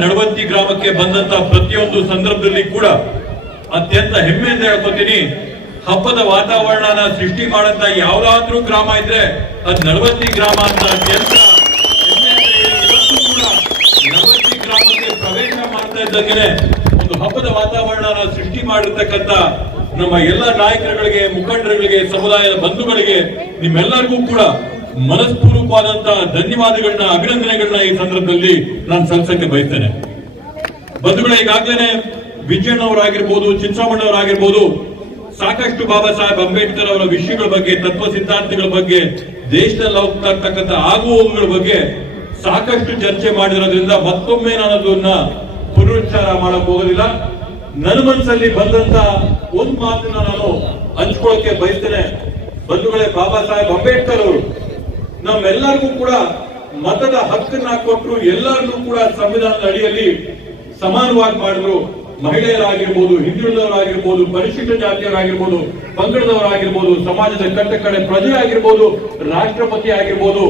ನಡವಂತಿ ಗ್ರಾಮಕ್ಕೆ ಬಂದಂತ ಪ್ರತಿಯೊಂದು ಸಂದರ್ಭದಲ್ಲಿ ಕೂಡ ಅತ್ಯಂತ ಹೆಮ್ಮೆಯಿಂದ ಹೇಳ್ಕೊತೀನಿ, ಹಬ್ಬದ ವಾತಾವರಣನ ಸೃಷ್ಟಿ ಮಾಡಂತ ಯಾವ್ದಾದ್ರೂ ಗ್ರಾಮ ಇದ್ರೆ ಅದು ನಡವಂತಿ ಗ್ರಾಮ ಅಂತ ಅತ್ಯಂತ ಇವತ್ತು ಕೂಡ ನಡವಂತಿ ಗ್ರಾಮಕ್ಕೆ ಪ್ರವೇಶ ಮಾಡ್ತಾ ಇದ್ದಂಗೆ ಒಂದು ಹಬ್ಬದ ವಾತಾವರಣನ ಸೃಷ್ಟಿ ಮಾಡಿರ್ತಕ್ಕಂಥ ನಮ್ಮ ಎಲ್ಲ ನಾಯಕರುಗಳಿಗೆ, ಮುಖಂಡರುಗಳಿಗೆ, ಸಮುದಾಯದ ಬಂಧುಗಳಿಗೆ ನಿಮ್ಮೆಲ್ಲರಿಗೂ ಕೂಡ ಮನಸ್ಪೂರ್ವಕವಾದಂತಹ ಧನ್ಯವಾದಗಳನ್ನ, ಅಭಿನಂದನೆಗಳನ್ನ ಈ ಸಂದರ್ಭದಲ್ಲಿ ನಾನು ಸಲ್ಲಿಸಕ್ಕೆ ಬಯಸ್ತೇನೆ. ಬಂಧುಗಳೇ, ಈಗಾಗಲೇ ವಿಜಯಣ್ಣವರಾಗಿರ್ಬೋದು, ಚಿಂತಾಮಣ್ಣವರಾಗಿರ್ಬೋದು ಸಾಕಷ್ಟು ಬಾಬಾ ಸಾಹೇಬ್ ಅಂಬೇಡ್ಕರ್ ಅವರ ವಿಷಯಗಳ ಬಗ್ಗೆ, ತತ್ವ ಸಿದ್ಧಾಂತಗಳ ಬಗ್ಗೆ, ದೇಶದಲ್ಲಿ ಹೋಗ್ತಾ ಇರ್ತಕ್ಕಂಥ ಆಗುಹೋಗುಗಳ ಬಗ್ಗೆ ಸಾಕಷ್ಟು ಚರ್ಚೆ ಮಾಡಿರೋದ್ರಿಂದ ಮತ್ತೊಮ್ಮೆ ನಾನು ಅದನ್ನ ಪುನರುಚ್ಚಾರ ಮಾಡಕ್ ಹೋಗೋದಿಲ್ಲ. ನನ್ನ ಮನಸ್ಸಲ್ಲಿ ಬಂದಂತ ಒಂದು ಮಾತನ್ನ ನಾನು ಹಂಚ್ಕೊಳ್ಳಕ್ಕೆ ಬಯಸ್ತೇನೆ. ಬಂಧುಗಳೇ, ಬಾಬಾ ಸಾಹೇಬ್ ಅಂಬೇಡ್ಕರ್ ಅವರು ನಮ್ಮೆಲ್ಲರಿಗೂ ಕೂಡ ಮತದ ಹಕ್ಕನ್ನ ಕೊಟ್ಟರು, ಎಲ್ಲರನ್ನೂ ಕೂಡ ಸಂವಿಧಾನದ ಅಡಿಯಲ್ಲಿ ಸಮಾನವಾಗಿ ಮಾಡಿದ್ರು. ಮಹಿಳೆಯರಾಗಿರ್ಬೋದು, ಹಿಂದುಳಿದವರಾಗಿರ್ಬೋದು, ಪರಿಶಿಷ್ಟ ಜಾತಿಯವರಾಗಿರ್ಬೋದು, ಪಂಗಡದವರಾಗಿರ್ಬೋದು, ಸಮಾಜದ ಕಟ್ಟಕಡೆ ಪ್ರಜೆ ಆಗಿರ್ಬೋದು, ರಾಷ್ಟ್ರಪತಿ ಆಗಿರ್ಬೋದು,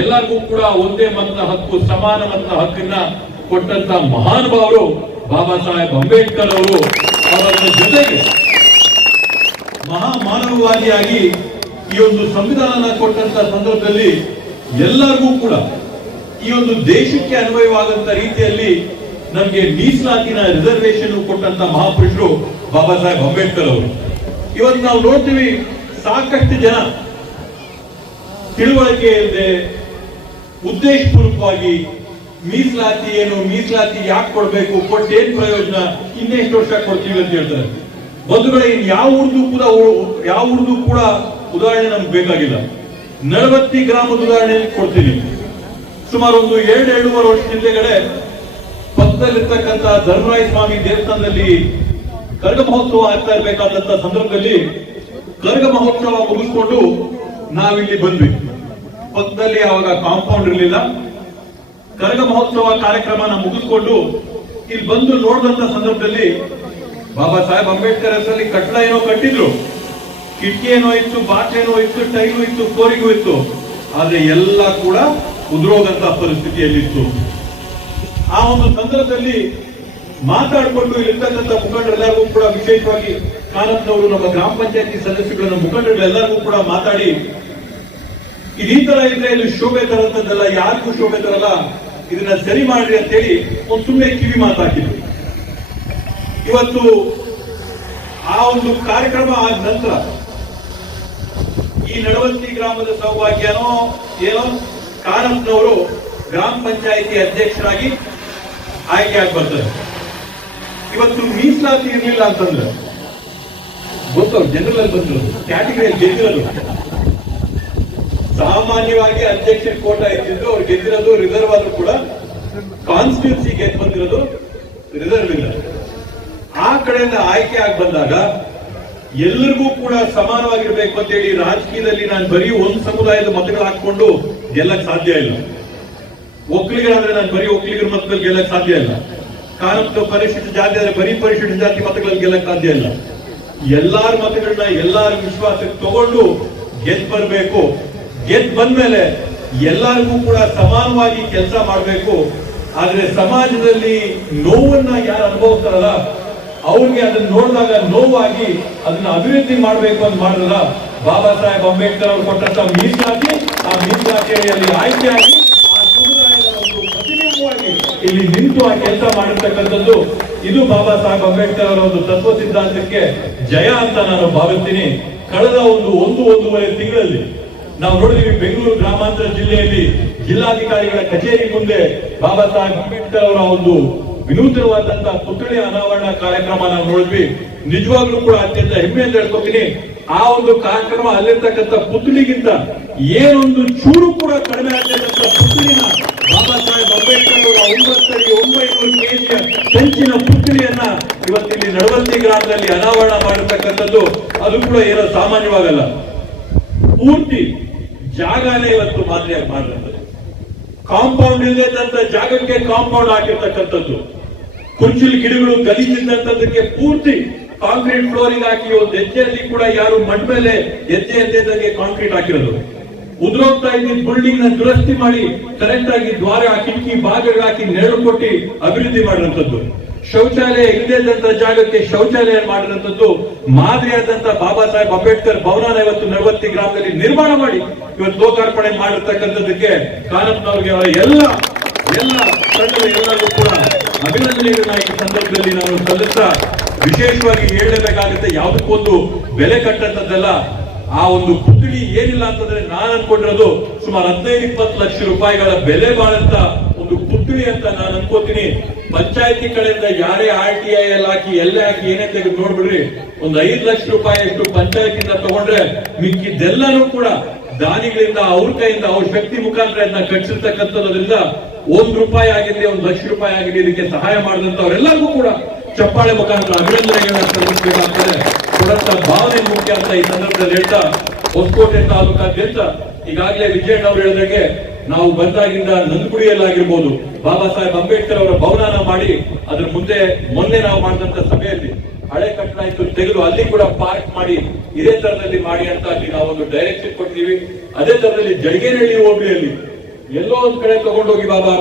ಎಲ್ಲರಿಗೂ ಕೂಡ ಒಂದೇ ಮತದ ಹಕ್ಕು, ಸಮಾನ ಮತದ ಹಕ್ಕನ್ನ ಕೊಟ್ಟಂತ ಮಹಾನುಭಾವರು ಬಾಬಾ ಸಾಹೇಬ್ ಅಂಬೇಡ್ಕರ್ ಅವರು. ಅವರ ಜೊತೆಗೆ ಮಹಾಮಾನವವಾದಿಯಾಗಿ ಈ ಒಂದು ಸಂವಿಧಾನ ಕೊಟ್ಟಂತ ಸಂದರ್ಭದಲ್ಲಿ ಎಲ್ಲರಿಗೂ ಕೂಡ ಈ ಒಂದು ದೇಶಕ್ಕೆ ಅನ್ವಯವಾದಂತ ರೀತಿಯಲ್ಲಿ ನಮಗೆ ಮೀಸಲಾತಿನ ರಿಸರ್ವೇಶನ್ ಕೊಟ್ಟಂತ ಮಹಾಪುರುಷರು ಬಾಬಾ ಸಾಹೇಬ್ ಅಂಬೇಡ್ಕರ್ ಅವರು. ಇವತ್ತು ನಾವು ನೋಡ್ತೀವಿ, ಸಾಕಷ್ಟು ಜನ ತಿಳುವಳಿಕೆ ಇಲ್ಲದೆ ಉದ್ದೇಶಪೂರ್ವಕವಾಗಿ ಮೀಸಲಾತಿ ಏನು, ಮೀಸಲಾತಿ ಯಾಕೆ ಕೊಡ್ಬೇಕು, ಕೊಟ್ಟೇನ್ ಪ್ರಯೋಜನ, ಇನ್ನೆಷ್ಟು ವರ್ಷ ಕೊಡ್ತೀವಿ ಅಂತ ಹೇಳ್ತಾರೆ. ಬಂಧುಗಳೇ, ಯಾವ ಊರ್ದು ಕೂಡ ಉದಾಹರಣೆ ನಮ್ಗೆ ಬೇಕಾಗಿಲ್ಲ. ನಡವತ್ತಿ ಗ್ರಾಮದ ಉದಾಹರಣೆ ಕೊಡ್ತೀನಿ. ಸುಮಾರು ಒಂದು 2-2.5 ವರ್ಷ ಹಿಂದೆಗಡೆ ಪಕ್ಕದಲ್ಲಿರ್ತಕ್ಕಂಥ ಧರ್ಮರಾಯ ಸ್ವಾಮಿ ದೇವಸ್ಥಾನದಲ್ಲಿ ಕರಗ ಮಹೋತ್ಸವ ಆಗ್ತಾ ಇರಬೇಕಾದಂತ ಸಂದರ್ಭದಲ್ಲಿ ಕರಗ ಮಹೋತ್ಸವ ಮುಗಿಸ್ಕೊಂಡು ನಾವಿಲ್ಲಿ ಬಂದ್ವಿ. ಪಕ್ಕದಲ್ಲಿ ಅವಾಗ ಕಾಂಪೌಂಡ್ ಇರಲಿಲ್ಲ. ಕರಗ ಮಹೋತ್ಸವ ಕಾರ್ಯಕ್ರಮನ ಮುಗಿಸ್ಕೊಂಡು ಇಲ್ಲಿ ಬಂದು ನೋಡಿದಂತ ಸಂದರ್ಭದಲ್ಲಿ ಬಾಬಾ ಸಾಹೇಬ್ ಅಂಬೇಡ್ಕರ್ ಹೆಸರಲ್ಲಿ ಕಟ್ಟಡ ಏನೋ ಕಟ್ಟಿದ್ರು, ಕಿಟಕಿ ಏನೋ ಇತ್ತು, ಬಾಟ್ಲೇನೋ ಇತ್ತು, ಟೈಲು ಇತ್ತು, ಕೋರಿಗೂ ಇತ್ತು, ಆದ್ರೆ ಎಲ್ಲ ಕೂಡ ಉದುರೋಗಂತ ಪರಿಸ್ಥಿತಿಯಲ್ಲಿತ್ತು. ಆ ಒಂದು ಸಂದರ್ಭದಲ್ಲಿ ಮಾತಾಡಿಕೊಂಡು ಇಲ್ಲಿರ್ತಕ್ಕಂಥ ಮುಖಂಡರೆಲ್ಲರಿಗೂ ಕೂಡ, ವಿಶೇಷವಾಗಿ ಕಾನಪ್ನವರು, ನಮ್ಮ ಗ್ರಾಮ ಪಂಚಾಯತಿ ಸದಸ್ಯಗಳ ಮುಖಂಡರೆಲ್ಲರಿಗೂ ಕೂಡ ಮಾತಾಡಿ, ಈ ತರ ಇದ್ರೆ ಇದು ಶೋಭೆ ತರಂತದ್ದಲ್ಲ, ಯಾರಿಗೂ ಶೋಭೆ ತರಲ್ಲ, ಇದನ್ನ ಸರಿ ಮಾಡ್ರಿ ಅಂತ ಹೇಳಿ ಒಂದು ಸುಮ್ಮನೆ ಕಿವಿ ಮಾತಾಡಿದ್ರು. ಇವತ್ತು ಆ ಒಂದು ಕಾರ್ಯಕ್ರಮ ಆದ ನಂತರ ಈ ನಡವಂತಿ ಗ್ರಾಮದ ಸೌಭಾಗ್ಯನೋ ಏನೋ ಕಾನಪ್ನವರು ಗ್ರಾಮ ಪಂಚಾಯಿತಿ ಅಧ್ಯಕ್ಷರಾಗಿ ಆಯ್ಕೆ ಆಗಿ ಬರ್ತಾರೆ. ಇವತ್ತು ಮೀಸಲಾತಿ ಇರಲಿಲ್ಲ ಅಂತಂದ್ರೆ ಗೊತ್ತವ್ರು ಜನರಲ್ ಅಲ್ಲಿ ಬಂದಿರೋದು, ಕ್ಯಾಟಗರಿಯಲ್ಲಿ ಗೆದ್ದಿರೋದು. ಸಾಮಾನ್ಯವಾಗಿ ಅಧ್ಯಕ್ಷ ಕೋಟ ಇದ್ದಿದ್ದು ಅವ್ರು ಗೆದ್ದಿರೋದು ರಿಸರ್ವ್ ಆದ್ರೂ ಕೂಡ ಕಾನ್ಸ್ಟಿಟ್ಯೂನ್ಸಿ ಗೆದ್ದು ಬಂದಿರೋದು ರಿಸರ್ವ್ ಇಲ್ಲ. ಆ ಕಡೆಯಿಂದ ಆಯ್ಕೆ ಆಗಿ ಬಂದಾಗ ಎಲ್ಲರಿಗೂ ಕೂಡ ಸಮಾನವಾಗಿರ್ಬೇಕು ಅಂತ ಹೇಳಿ ರಾಜಕೀಯದಲ್ಲಿ ನಾನು ಬರೀ ಒಂದು ಸಮುದಾಯದ ಮತಗಳು ಹಾಕೊಂಡು ಗೆಲ್ಲಕ್ ಸಾಧ್ಯ ಇಲ್ಲ. ಒಕ್ಕಲಿಗರಾದ್ರೆ ನಾನು ಬರೀ ಒಕ್ಕಲಿಗರ ಮತದಲ್ಲಿ ಗೆಲ್ಲಕ್ ಸಾಧ್ಯ ಇಲ್ಲ. ಕಾನೂನು ಪರಿಶಿಷ್ಟ ಜಾತಿ ಆದ್ರೆ ಬರೀ ಪರಿಶಿಷ್ಟ ಜಾತಿ ಮತಗಳಲ್ಲಿ ಗೆಲ್ಲಕ್ ಸಾಧ್ಯ ಇಲ್ಲ. ಎಲ್ಲಾರ ಮತಗಳನ್ನ ಎಲ್ಲಾರ ವಿಶ್ವಾಸಕ್ಕೆ ತಗೊಂಡು ಗೆದ್ದು ಬರಬೇಕು. ಗೆದ್ದು ಬಂದ್ಮೇಲೆ ಎಲ್ಲರಿಗೂ ಕೂಡ ಸಮಾನವಾಗಿ ಕೆಲಸ ಮಾಡಬೇಕು. ಆದ್ರೆ ಸಮಾಜದಲ್ಲಿ ನೋವನ್ನ ಯಾರು ಅನುಭವಿಸ್ತಾರಲ್ಲ ಅವ್ರಿಗೆ ಅದನ್ನ ನೋಡಿದಾಗ ನೋವಾಗಿ ಅದನ್ನ ಅಭಿವೃದ್ಧಿ ಮಾಡಬೇಕು ಅಂತ ಮಾಡಿದ್ರ ಬಾಬಾ ಸಾಹೇಬ್ ಅಂಬೇಡ್ಕರ್ ಅವರು ಕೊಟ್ಟಂತ ಮೀಸಲಾತಿ, ಆ ಮೀಸಲಾತಿಯಲ್ಲಿ ಆಯ್ಕೆಯಾಗಿ ಆ ಸಮುದಾಯದ ಒಂದು ಪ್ರತಿಬಿಂಬವಾಗಿ ಇಲ್ಲಿ ನಿಂತು ಆ ಕೆಲಸ ಮಾಡಿರ್ತಕ್ಕಂಥದ್ದು ಇದು ಬಾಬಾ ಸಾಹೇಬ್ ಅಂಬೇಡ್ಕರ್ ಅವರ ಒಂದು ತತ್ವ ಸಿದ್ಧಾಂತಕ್ಕೆ ಜಯ ಅಂತ ನಾನು ಭಾವಿಸ್ತೀನಿ. ಕಳೆದ ಒಂದೂವರೆ ತಿಂಗಳಲ್ಲಿ ನಾವು ನೋಡಿದೀವಿ, ಬೆಂಗಳೂರು ಗ್ರಾಮಾಂತರ ಜಿಲ್ಲೆಯಲ್ಲಿ ಜಿಲ್ಲಾಧಿಕಾರಿಗಳ ಕಚೇರಿ ಮುಂದೆ ಬಾಬಾ ಸಾಹೇಬ್ ಅಂಬೇಡ್ಕರ್ ಅವರ ಒಂದು ವಿನೂತನವಾದಂತಹ ಪುತ್ಥಳಿ ಅನಾವರಣ ಕಾರ್ಯಕ್ರಮ ನಾವು ನೋಡಿದ್ವಿ. ನಿಜವಾಗ್ಲೂ ಕೂಡ ಅತ್ಯಂತ ಹೆಮ್ಮೆಯಿಂದ ಹೇಳ್ಕೊತೀನಿ. ಆ ಒಂದು ಕಾರ್ಯಕ್ರಮ ಅಲ್ಲಿರ್ತಕ್ಕಂಥ ಪುತ್ಥಳಿಗಿಂತ ಏನೊಂದು ಚೂರು ಕೂಡ ಕಡಿಮೆ ಆಗಿರ್ತಕ್ಕಂಥ ಪುತ್ಥಳಿನ ಬಾಬಾ ಸಾಹೇಬ್ ಅಂಬೇಡ್ಕರ್ ಅವರ 900 ಕೆಜಿಯ ಕಂಚಿನ ಪುತ್ಥಳಿಯನ್ನ ಇವತ್ತಿಲ್ಲಿ ನಡವಂತಿ ಗ್ರಾಮದಲ್ಲಿ ಅನಾವರಣ ಮಾಡಿರ್ತಕ್ಕಂಥದ್ದು ಅದು ಕೂಡ ಏನೋ ಸಾಮಾನ್ಯವಾಗಲ್ಲ. ಪೂರ್ತಿ ಜಾಗನೇ ಇವತ್ತು ಮಾದರಿಯಾಗಿ ಮಾಡಿರ್ತದೆ. ಕಾಂಪೌಂಡ್ ಇಲ್ಲದಂತ ಜಾಗಕ್ಕೆ ಕಾಂಪೌಂಡ್ ಹಾಕಿರ್ತಕ್ಕಂಥದ್ದು, ಕುಂಚಿಲ್ ಗಿಡಗಳು ಗಲೀಜಿದ್ದಂತದಕ್ಕೆ ಪೂರ್ತಿ ಕಾಂಕ್ರೀಟ್ ಫ್ಲೋರಿಂಗ್ ಹಾಕಿ ಒಂದು ಹೆಜ್ಜೆಯಲ್ಲಿ ಕೂಡ ಯಾರು ಮಣ್ಣು ಮೇಲೆ ಹೆಜ್ಜೆ ಕಾಂಕ್ರೀಟ್ ಹಾಕಿರೋದು. ಉದುರೋಗ್ತಾ ಇದ್ದ ಬಿಲ್ಡಿಂಗ್ ನ ದುರಸ್ತಿ ಮಾಡಿ ಕರೆಕ್ಟ್ ಆಗಿ ದ್ವಾರ ಕಿಟಕಿ ಬಾಗಿಲು ಹಾಕಿ ನೆರಳು ಕೊಟ್ಟಿ ಅಭಿವೃದ್ಧಿ ಮಾಡಿರುವಂತದ್ದು. ಶೌಚಾಲಯ ಇಲ್ಲದಂತ ಜಾಗಕ್ಕೆ ಶೌಚಾಲಯ ಮಾಡಿರುವಂತದ್ದು. ಮಾದರಿಯಾದಂತ ಬಾಬಾ ಸಾಹೇಬ್ ಅಂಬೇಡ್ಕರ್ ಭವನ ಇವತ್ತು ನಡವತ್ತಿ ಗ್ರಾಮದಲ್ಲಿ ನಿರ್ಮಾಣ ಮಾಡಿ ಇವತ್ತು ಲೋಕಾರ್ಪಣೆ ಮಾಡಿರ್ತಕ್ಕಂಥದ್ದಕ್ಕೆ ಕಾನಪ್ಪನವ್ರಿಗೆ ಅವರ ಎಲ್ಲ ತಂಡದ ಎಲ್ಲರಿಗೂ ಕೂಡ ಅಭಿನಂದನೆಗಳನ್ನ ಈ ಸಂದರ್ಭದಲ್ಲಿ ನಾನು ಸಲ್ಲಿಸ್ತಾ ವಿಶೇಷವಾಗಿ ಹೇಳಲೇಬೇಕಾಗುತ್ತೆ. ಯಾವುದಕ್ಕೊಂದು ಬೆಲೆ ಕಟ್ಟಂತದ್ದಲ್ಲ. ಆ ಒಂದು ಪುತ್ಥಳಿ ಏನಿಲ್ಲ ಅಂತಂದ್ರೆ ನಾನು ಅನ್ಕೊಂಡಿರೋದು ಸುಮಾರು 15-20 ಲಕ್ಷ ರೂಪಾಯಿಗಳ ಬೆಲೆ ಬಾಳಂತ ಒಂದು ಪುತ್ಥಳಿ ಅಂತ ನಾನು ಅನ್ಕೋತೀನಿ. ಪಂಚಾಯತಿ ಕಡೆಯಿಂದ ಯಾರೇ RTI ಎಲ್ಲ ಹಾಕಿ ಎಲ್ಲೇ ಹಾಕಿ ಏನೇ ತೆಗೆದು ನೋಡ್ಬಿಡ್ರಿ, ಒಂದು 5 ಲಕ್ಷ ರೂಪಾಯಿ ಅಷ್ಟು ಪಂಚಾಯತಿಂದ ತಗೊಂಡ್ರೆ ಮಿಕ್ಕಿದ್ದೆಲ್ಲರೂ ಕೂಡ ದಾನಿಗಳಿಂದ ಅವ್ರ ಕೈಯಿಂದ ಅವ್ರ ಶಕ್ತಿ ಮುಖಾಂತರ ಕಟ್ಟಿಸಿರ್ತಕ್ಕಂಥದ್ರಿಂದ ₹1 ಆಗಿರ್ಲಿ, 1 ಲಕ್ಷ ರೂಪಾಯಿ ಆಗಿರ್ಲಿ ಇದಕ್ಕೆ ಸಹಾಯ ಮಾಡಿದಂತವರೆಲ್ಲರಿಗೂ ಕೂಡ ಚಪ್ಪಾಳೆ ಮುಖಾಂತರ ಅಭಿನಂದನೆಗಳನ್ನ ಸಲ್ಲಿಸಬೇಕಾಗ್ತದೆ. ಕೊಡಂತ ಭಾವನೆ ಮುಖ್ಯ ಅಂತ ಈ ಸಂದರ್ಭದಲ್ಲಿ ಹೇಳ್ತಾ, ಹೊಸಕೋಟೆ ತಾಲೂಕಾದ್ಯಂತ ಈಗಾಗಲೇ ವಿಜಯಣ್ಣ ಅವರು ಹೇಳಿದಾಗೆ ನಾವು ಬಂದಾಗಿಂದ ನಂದಗುಡಿಯಲ್ಲಾಗಿರ್ಬೋದು ಬಾಬಾ ಸಾಹೇಬ್ ಅಂಬೇಡ್ಕರ್ ಅವರ ಭವನ ಮಾಡಿ ಅದ್ರ ಮುಂದೆ ಮೊನ್ನೆ ನಾವು ಮಾಡಿದಂತ ಸಭೆಯಲ್ಲಿ ಹಳೆ ಕಟ್ಟಡ ಇತ್ತು ತೆಗೆದು ಅಲ್ಲಿ ಕೂಡ ಪಾರ್ಕ್ ಮಾಡಿ ಇದೇ ತರದಲ್ಲಿ ಮಾಡಿ ಅಂತ ಅಲ್ಲಿ ನಾವು ಒಂದು ಡೈರೆಕ್ಷನ್ ಕೊಟ್ಟಿದ್ದೀವಿ. ಅದೇ ತರದಲ್ಲಿ ಜಡಗೇನಹಳ್ಳಿ ಹೋಬಳಿಯಲ್ಲಿ ಎಲ್ಲೋ ಒಂದ್ ಕಡೆ ತಗೊಂಡೋಗಿ ಬಾಬಾ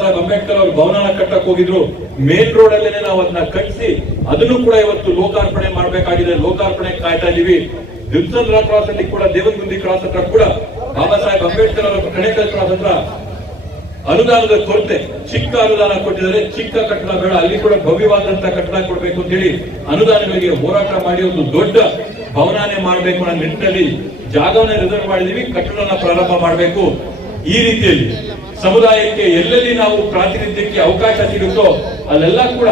ಸಾಹೇಬ್ ಅಂಬೇಡ್ಕರ್ ಅವ್ರ ಭವನ ಕಟ್ಟಕ್ ಹೋಗಿದ್ರು. ಮೇನ್ ರೋಡ್ ಅಲ್ಲೇನೆ ನಾವು ಅದನ್ನ ಕಟ್ಟಿಸಿ ಅದನ್ನು ಕೂಡ ಇವತ್ತು ಲೋಕಾರ್ಪಣೆ ಮಾಡ್ಬೇಕಾಗಿದೆ. ಲೋಕಾರ್ಪಣೆ ಕಾಯ್ತಾ ಇದೀವಿ. ದಿಲ್ಸನ್ ಕ್ರಾಸ್ ಅಲ್ಲಿ ಕೂಡ ದೇವನಗುಂದಿ ಕ್ರಾಸ್ ಹತ್ರ ಕೂಡ ಬಾಬಾ ಸಾಹೇಬ್ ಅಂಬೇಡ್ಕರ್ ಅವರ ಕಣೇಕಲ್ ಕ್ರಾಸ್ ಹತ್ರ ಅನುದಾನದ ಕೊರತೆ, ಚಿಕ್ಕ ಅನುದಾನ ಕೊಟ್ಟಿದ್ದಾರೆ. ಚಿಕ್ಕ ಕಟ್ಟಡ ಬೇಡ, ಅಲ್ಲಿ ಕೂಡ ಭವ್ಯವಾದಂತ ಕಟ್ಟಡ ಕೊಡಬೇಕು ಅಂತ ಹೇಳಿ ಅನುದಾನಗಳಿಗೆ ಹೋರಾಟ ಮಾಡಿ ಒಂದು ದೊಡ್ಡ ಭವನಾನೇ ಮಾಡಬೇಕು ಅನ್ನೋ ನಿಟ್ಟಿನಲ್ಲಿ ಜಾಗವನ್ನ ರಿಸರ್ವ್ ಮಾಡಿದೀವಿ. ಕಟ್ಟಡನ ಪ್ರಾರಂಭ ಮಾಡಬೇಕು. ಈ ರೀತಿಯಲ್ಲಿ ಸಮುದಾಯಕ್ಕೆ ಎಲ್ಲೆಲ್ಲಿ ನಾವು ಪ್ರಾತಿನಿಧ್ಯಕ್ಕೆ ಅವಕಾಶ ಸಿಗುತ್ತೋ ಅಲ್ಲೆಲ್ಲ ಕೂಡ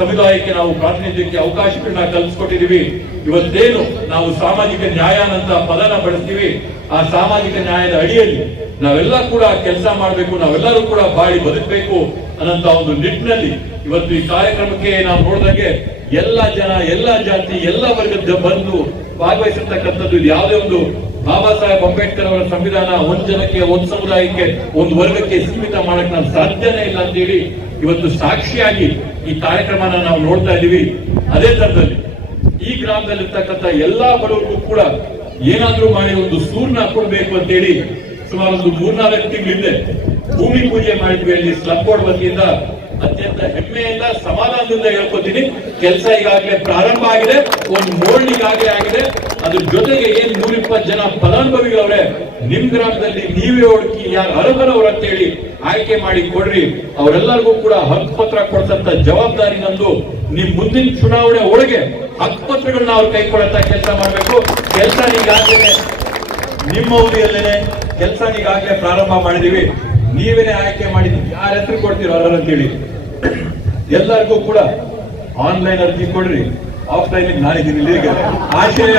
ಸಮುದಾಯಕ್ಕೆ ನಾವು ಪ್ರಾತಿನಿಧ್ಯಕ್ಕೆ ಅವಕಾಶಗಳನ್ನ ಕಲ್ಪಿಸ್ಕೊಟ್ಟಿದೀವಿ. ಇವತ್ತೇನು ನಾವು ಸಾಮಾಜಿಕ ನ್ಯಾಯ ಅಂತ ಪದನ ಬಳಸ್ತೀವಿ, ಆ ಸಾಮಾಜಿಕ ನ್ಯಾಯದ ಅಡಿಯಲ್ಲಿ ನಾವೆಲ್ಲ ಕೂಡ ಕೆಲಸ ಮಾಡಬೇಕು, ನಾವೆಲ್ಲರೂ ಕೂಡ ಬಾಳಿ ಬದುಕಬೇಕು ಅನ್ನೋಂತ ಒಂದು ನಿಟ್ಟಿನಲ್ಲಿ ಇವತ್ತು ಈ ಕಾರ್ಯಕ್ರಮಕ್ಕೆ ನಾವು ನೋಡಿದಂಗೆ ಎಲ್ಲ ಜನ, ಎಲ್ಲ ಜಾತಿ, ಎಲ್ಲ ವರ್ಗದ ಬಂದು ಭಾಗವಹಿಸಿರ್ತಕ್ಕಂಥದ್ದು. ಇದು ಯಾವುದೇ ಒಂದು ಬಾಬಾ ಸಾಹೇಬ್ ಅಂಬೇಡ್ಕರ್ ಅವರ ಸಂವಿಧಾನ ಒಂದ್ ಜನಕ್ಕೆ, ಒಂದ್ ಸಮುದಾಯಕ್ಕೆ, ಒಂದ್ ವರ್ಗಕ್ಕೆ ಸೀಮಿತ ಮಾಡಕ್ ನಾವು ಸಾಧ್ಯನೇ ಇಲ್ಲ ಅಂತ ಹೇಳಿ ಇವತ್ತು ಸಾಕ್ಷಿಯಾಗಿ ಈ ಕಾರ್ಯಕ್ರಮನ ನಾವು ನೋಡ್ತಾ ಇದೀವಿ. ಅದೇ ತರದಲ್ಲಿ ಈ ಗ್ರಾಮದಲ್ಲಿರ್ತಕ್ಕಂಥ ಎಲ್ಲಾ ಬಡವರಿಗೂ ಕೂಡ ಏನಾದ್ರೂ ಮಾಡಿ ಒಂದು ಸೂರ್ನ ಕೊಡ್ಬೇಕು ಅಂತ ಹೇಳಿ ಸುಮಾರು ಒಂದು 3-4 ತಿಂಗಳಿಂದ ಭೂಮಿ ಪೂಜೆ ಮಾಡಿದ್ವಿ. ಅಲ್ಲಿ ಸ್ಲಂ ಬೋರ್ಡ್ ವತಿಯಿಂದ ಅತ್ಯಂತ ಹೆಮ್ಮೆಯಿಂದ ಸಮಾಧಾನದಿಂದ ಹೇಳ್ಕೊತೀನಿ, ಕೆಲಸ ಈಗಾಗಲೇ ಪ್ರಾರಂಭ ಆಗಿದೆ. ಒಂದು ಮೋಲ್ಡ್ ಈಗಾಗಲೇ ಆಗಿದೆ. ಅದ್ರ ಜೊತೆಗೆ ಏನ್ 120 ಜನ ಫಲಾನುಭವಿಗಳವ್ರೆ, ನಿಮ್ ಗ್ರಾಮದಲ್ಲಿ ನೀವೇ ಹುಡುಕಿ ಯಾರು ಅರ್ಹರವ್ರು ಅಂತ ಹೇಳಿ ಆಯ್ಕೆ ಮಾಡಿ ಕೊಡ್ರಿ. ಅವರೆಲ್ಲರಿಗೂ ಕೂಡ ಹಕ್ಕುಪತ್ರ ಕೊಡ್ತಂತ ಜವಾಬ್ದಾರಿ ನಮ್ದು. ನಿಮ್ ಮುಂದಿನ ಚುನಾವಣೆ ಒಳಗೆ ಹಕ್ಕುಪತ್ರಗಳನ್ನ ಅವ್ರ ಕೈ ಕೊಡಂತ ಕೆಲಸ ಮಾಡ್ಬೇಕು. ಕೆಲಸ ಈಗಾಗಲೇ ನಿಮ್ಮ ಅವಧಿಯಲ್ಲೇನೆ ಕೆಲಸ ಈಗಾಗಲೇ ಪ್ರಾರಂಭ ಮಾಡಿದೀವಿ. ನೀವೇನೆ ಆಯ್ಕೆ ಮಾಡಿದ್ವಿ, ಯಾರ ಹೆಸರು ಕೊಡ್ತೀರೋ ಅರ್ಹರು ಅಂತೇಳಿ ಎಲ್ಲರಿಗೂ ಕೂಡ ಆನ್ಲೈನ್ ಅರ್ಜಿ ಕೊಡ್ರಿ. ಆಫ್ಲೈನ್ ನಾನಿದ್ದೀನಿ. ಈಗ ಆಶ್ರಯ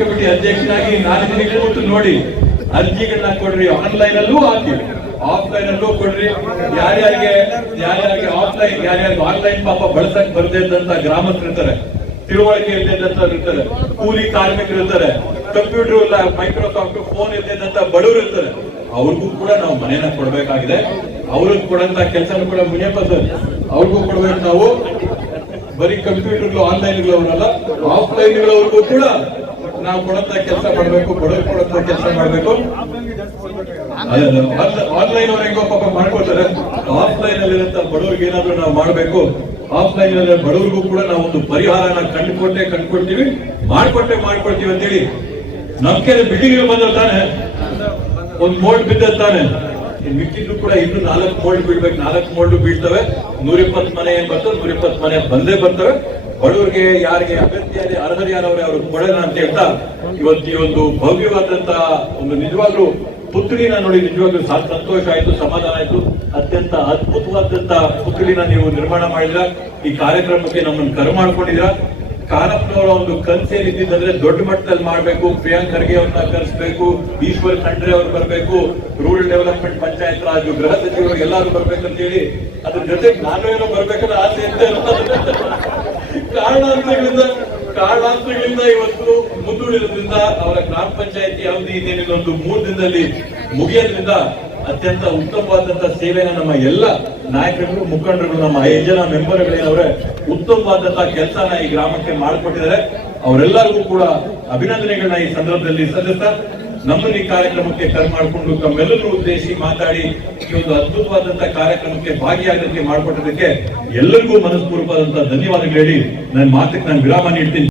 ಕಮಿಟಿ ಅಧ್ಯಕ್ಷನಾಗಿ ನಾನಿದ್ದೀನಿ. ಮತ್ತು ನೋಡಿ, ಅರ್ಜಿಗಳನ್ನ ಕೊಡ್ರಿ. ಆನ್ಲೈನ್ ಅಲ್ಲೂ ಹಾಕಿ, ಆಫ್ಲೈನ್ ಅಲ್ಲೂ ಕೊಡ್ರಿ. ಯಾರ್ಯಾರಿಗೆ ಆಫ್ಲೈನ್, ಯಾರ್ಯಾರಿಗೆ ಆನ್ಲೈನ್ ಪಾಪ ಬಳಸಕ್ ಬರ್ದೇ ಇದ್ದಂತ ಗ್ರಾಮಸ್ಥರು ಇರ್ತಾರೆ, ತಿಳುವಳಿಕೆ ಇಲ್ಲದಂತವ್ರು ಇರ್ತಾರೆ, ಕೂಲಿ ಕಾರ್ಮಿಕರು ಇರ್ತಾರೆ, ಕಂಪ್ಯೂಟರ್ ಇಲ್ಲ, ಮೈಕ್ರೋಸಾಫ್ಟ್ ಫೋನ್ ಇಲ್ಲದಂತ ಬಡವರು ಇರ್ತಾರೆ. ಅವ್ರಿಗೂ ಕೂಡ ನಾವು ಮನೇನ ಕೊಡ್ಬೇಕಾಗಿದೆ. ಅವ್ರಿಗೆ ಕೊಡಂತ ಕೆಲಸನೂ ಕೂಡ ಮುನಿಯಪ್ಪ ಸರ್ ಅವ್ರಿಗೂ ಕೊಡ್ಬೇಕು. ನಾವು ಬರೀ ಕಂಪ್ಯೂಟರ್ಗಳು ಆನ್ಲೈನ್ಗಳವರಲ್ಲ, ಆಫ್ಲೈನ್ಗಳವ್ರಿಗೂ ಕೂಡ ನಾವು ಕೊಡಂತ ಕೆಲಸ ಮಾಡಬೇಕು. ಬಡವ್ರಿಗೆ ಕೊಡಂತ ಕೆಲಸ ಮಾಡಬೇಕು. ಆನ್ಲೈನ್ ಅವ್ರು ಹೆಂಗೋ ಪಾಪ ಮಾಡ್ಕೊಳ್ತಾರೆ. ಆಫ್ಲೈನ್ ಅಲ್ಲಿರಂತ ಬಡವ್ರಿಗೆ ಏನಾದ್ರೂ ನಾವು ಮಾಡಬೇಕು. ಆಫ್ಲೈನ್ ಅಲ್ಲಿ ಬಡವರಿಗೂ ಕೂಡ ನಾವು ಒಂದು ಪರಿಹಾರನ ಕಂಡುಕೊಡ್ತೀವಿ, ಮಾಡ್ಕೊಡ್ತೀವಿ ಅಂತೇಳಿ ನಮ್ಗೆ ಬಿಲ್ಡಿಂಗ್ ಬಂದ ತಾನೆ, ಒಂದ್ ಮೋಲ್ಡ್ ಬಿದ್ದ ತಾನೆ, ಮಿಕ್ಕಿದ್ರು ಕೂಡ ಇನ್ನು 4 ಮೋಲ್ಡ್ ಬೀಳ್ಬೇಕು. 4 ಮೋಲ್ಡ್ ಬೀಳ್ತವೆ. 120 ಮನೆ ಏನ್ ಬರ್ತವೆ, 120 ಮನೆ ಬಂದೇ ಬರ್ತವೆ. ಬಡವರಿಗೆ ಯಾರಿಗೆ ಅಭ್ಯರ್ಥಿಯಾಗಿ ಅರ್ಹರು ಯಾರವ್ರೆ ಅವ್ರಿಗೆ ಕೊಡೋಣ ಅಂತ ಹೇಳ್ತಾ ಇವತ್ತು ಈ ಒಂದು ಭವ್ಯವಾದಂತ ಒಂದು ನಿಜವಾಗ್ಲೂ ಪುತ್ಥಳಿನ ನೋಡಿ ನಿಜವಾಗ್ಲೂ ಸಂತೋಷ ಆಯ್ತು, ಸಮಾಧಾನ ಆಯ್ತು. ಅತ್ಯಂತ ಅದ್ಭುತವಾದಂತ ಪುತ್ಥಳಿನ ನೀವು ನಿರ್ಮಾಣ ಮಾಡಿದ್ರ. ಈ ಕಾರ್ಯಕ್ರಮಕ್ಕೆ ನಮ್ಮನ್ನು ಕರೆ ಮಾಡ್ಕೊಂಡಿದ್ರ. ಕಾನಪ್ಪನವರ ಒಂದು ಕನ್ಸೇನಿದ್ದಂದ್ರೆ ದೊಡ್ಡ ಮಟ್ಟದಲ್ಲಿ ಮಾಡ್ಬೇಕು. ಪ್ರಿಯಾಂಕ್ ಖರ್ಗೆ ಅವ್ರನ್ನ ಕರೆಸಬೇಕು, ಈಶ್ವರ್ ಖಂಡ್ರೆ ಅವ್ರು ಬರಬೇಕು, ರೂರಲ್ ಡೆವಲಪ್ಮೆಂಟ್, ಪಂಚಾಯತ್ ರಾಜ್, ಗೃಹ ಸಚಿವರು ಎಲ್ಲರೂ ಬರ್ಬೇಕಂತ ಹೇಳಿ ಅದ್ರ ಜೊತೆಗೆ ನಾನು ಏನೋ ಬರ್ಬೇಕಂದ್ರೆ ಆಸೆ ಇದ್ದೇ ಕಾರಣಾಂತರಗಳಿಂದ ಇವತ್ತು ಮುಂದೂಡಿರೋದ್ರಿಂದ ಅವರ ಗ್ರಾಮ ಪಂಚಾಯತಿ ಅವಧಿ ಇನ್ನೇನಿಲ್ಲ ಒಂದು 3 ದಿನದಲ್ಲಿ ಮುಗಿಯೋದ್ರಿಂದ ಅತ್ಯಂತ ಉತ್ತಮವಾದಂತಹ ಸೇವೆನ ನಮ್ಮ ಎಲ್ಲ ನಾಯಕರು ಮುಖಂಡರು ನಮ್ಮ 5 ಜನ ಮೆಂಬರ್ಗಳೇನವ್ರೆ ಉತ್ತಮವಾದಂತಹ ಕೆಲಸನ ಈ ಗ್ರಾಮಕ್ಕೆ ಮಾಡಿಕೊಟ್ಟಿದ್ದಾರೆ. ಅವರೆಲ್ಲರಿಗೂ ಕೂಡ ಅಭಿನಂದನೆಗಳನ್ನ ಈ ಸಂದರ್ಭದಲ್ಲಿ ಸಲ್ಲಿಸ್ತಾ ನಮ್ಮನ್ನು ಈ ಕಾರ್ಯಕ್ರಮಕ್ಕೆ ಕರೆ ಮಾಡಿಕೊಂಡು ತಮ್ಮೆಲ್ಲರೂ ಉದ್ದೇಶಿಸಿ ಮಾತಾಡಿ ಈ ಒಂದು ಅದ್ಭುತವಾದಂತಹ ಕಾರ್ಯಕ್ರಮಕ್ಕೆ ಭಾಗಿಯಾಗಲಿಕ್ಕೆ ಮಾಡಿಕೊಟ್ಟದಕ್ಕೆ ಎಲ್ಲರಿಗೂ ಮನಸ್ಪೂರ್ವಕವಾದಂತಹ ಧನ್ಯವಾದಗಳು ಹೇಳಿ ನನ್ನ ಮಾತಿಗೆ ನಾನು ವಿರಾಮ ನೀಡ್ತೀನಿ.